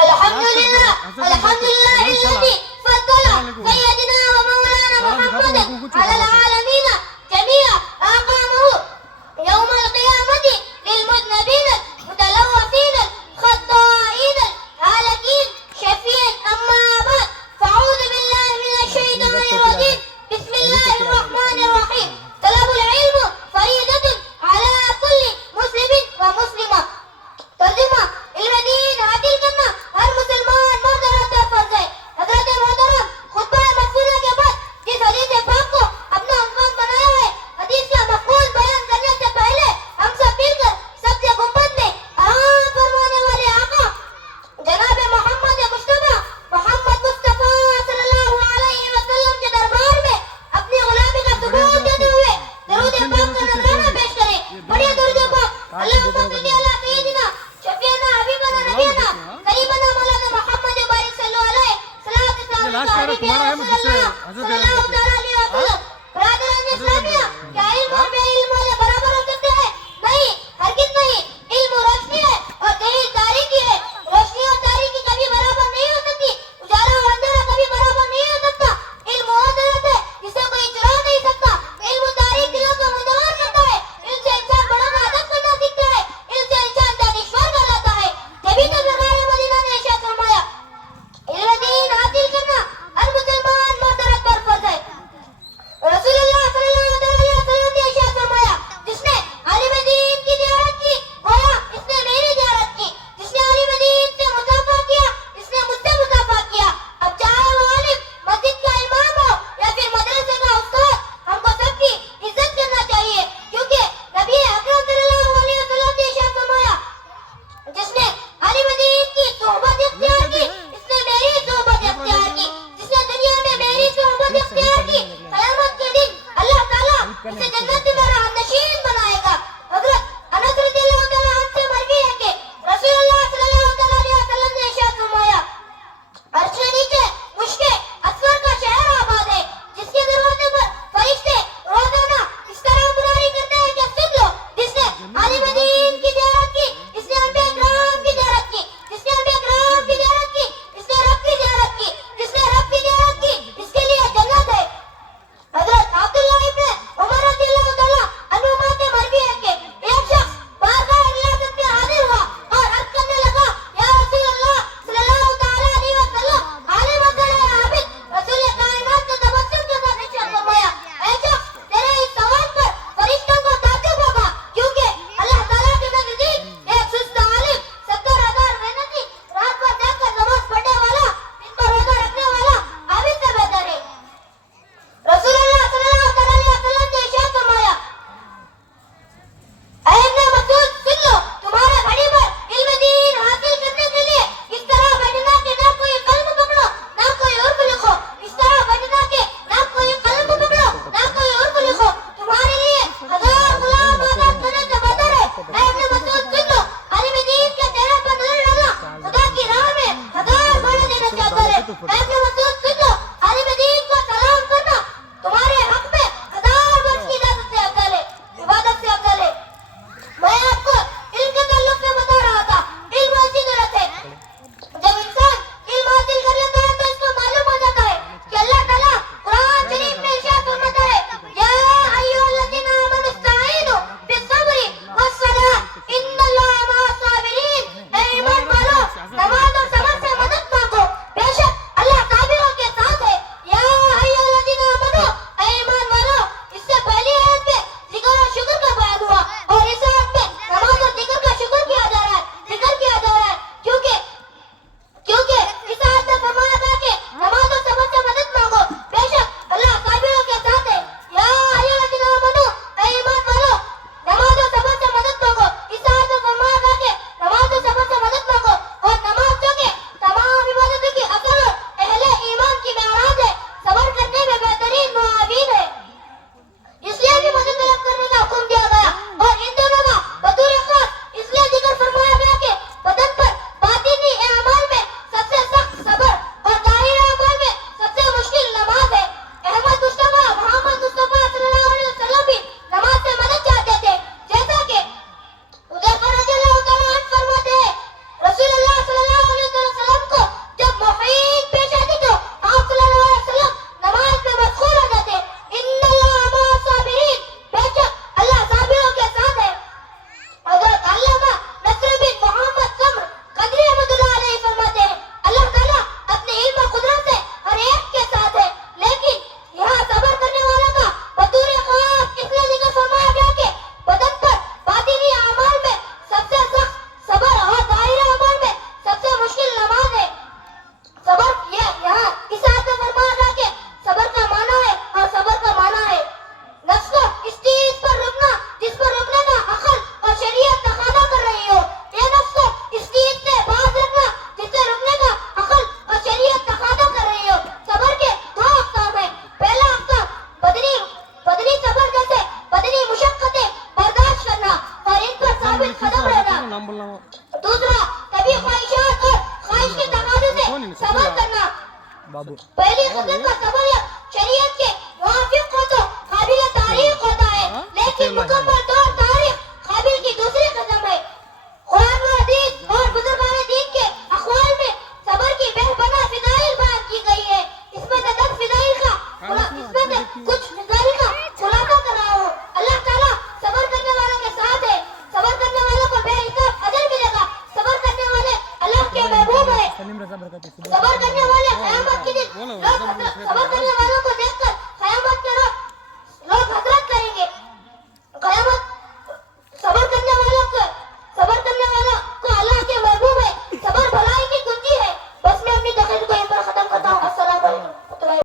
अल्हम्दुलिल्लाह अल्हम्दुलिल्लाहिल्लज़ी फद्दला सय्यदना व मौलाना मुहम्मदन अलल आलमीन जमीआ अक़ामहु यौमल क़ियामति लिल मुज़नबीन मुतलव्वसीन ख़त्ताईन हालिकीन शफ़ीअन अम्मा बाद फ़अऊज़ु बिल्लाहि मिनश शैतानिर रजीम बिस्मिल्लाहिर रहमानिर रहीम तलबुल इल्म फरीदतुन अला कुल्ली मुस्लिमिन व मुस्लिमा। तर्जुमा इल्म दीन हासिल करना हर मुसलमान मर्द और औरत पर फर्ज है। हज़रत मोहतरम खुतबा मक़सूदा के बाद जिस हदीस पाक को अपना उन्वान बनाया है, हदीस का मफ़हूम बयान करने से पहले हम सब मिलकर सबसे गुंबद में आराम फरमाने वाले आका जनाब मोहम्मद मुस्तफा सल्लल्लाहु अलैहि वसल्लम के दरबार में अपनी गुलामी का सबूत देते हुए दरूद पाक का नजराना पेश करें। बढ़िया दरूद पाक अल्लाहुम्मा सल्ली अला सय्यदिना शफीअना हबीबना नबीना करीमना मौलाना मोहम्मद बारिक सल्लल्लाहु अलैहि सल्लल्लाहु अलैहि वसल्लम। बरादरान इस्लामिया, क्या इल्म और बेइल्म वाले बराबर हो सकते हैं? नहीं, हरगिज़ नहीं। इल्म रोशनी है और दलील तारीकी है। रोशनी और तारीकी कभी बराबर नहीं हो सकती। उजाला और अंधेरा कभी बराबर नहीं हो सकता। इल्म वो दौलत है जिसे कोई चुरा नहीं सकता। इल्म तारीक दिलों को मुनव्वर करता है। इल्म से इंसान बड़ा का अदब करना सीखता है। इल्म से इंसान दानिश्वर कहलाता है। तभी तो सरकार मदीना ने इरशाद फरमाया, इल्म दीन हासिल करना हर मुसलमान मर्द और औरत पर फर्ज है। रसूलुल्लाह सल्लल्लाहु अलैहि वसल्लम ने इरशाद फरमाया, जिसने आलिम दीन की ज़ियारत की गोया इसने मेरी ज़ियारत की। जिसने आलिम दीन से मुसाफा किया इसने मुझसे मुसाफा किया। अब चाहे वो आलिम मस्जिद का इमाम हो या फिर मदरसे का उस्ताद, हमको सबकी इज्जत करना चाहिए, क्योंकि नबी अकरम सल्लल्लाहु अलैहि वसल्लम ने इरशाद फरमाया, जिसने आलिम दीन की सोहबत इख्तियार की इसने मेरी सोहबत इख्तियार की। जिसने दुनिया में मेरी सोहबत इख्तियार की, क़यामत के दिन अल्लाह ताला इसे जन्नत में मेरा हमनशीन बनाएगा। हज़रत अनस रज़ियल्लाहु तआला अन्हु से मरवी है कि रसूलुल्लाह सल्लल्लाहु अलैहि वसल्लम ने इरशाद फरमाया, अर्श के नीचे मुश्के असगर का शहर आबाद है, जिसके दरवाजे पर फरिश्ते रोजाना इस तरह बुराई करते हैं कि सुन लो, जिसने आलिम दीन की ज़ियारत की इसने अंबिया किराम की ज़ियारत की। जिसने अंबिया किराम की ज़ियारत की इसने रब की ज़ियारत की। जिसने रब की ज़ियारत की इसके लिए जन्नत है। हज़रत अब्दुल्लाह इब्न उमर रज़ियल्लाहु तआला नाम बोलना वो दूसरा, तभी ख्वाहिशात और ख्वाहिश के तकाज़े से सबर करना। बाबू पहली खसलत का सबर या शरीयत के मुआफिक हो तो काबिल तारीफ होता है, लेकिन मुकम्मल तौर तारीफ काबिल की दूसरी कदम है। कुरान व हदीस और बुजुर्गान दीन के अक़वाल में सबर की बेहबना फिज़ाइल बयान की गई है। इसमें से 10 फिज़ाइल का इसमें से कुछ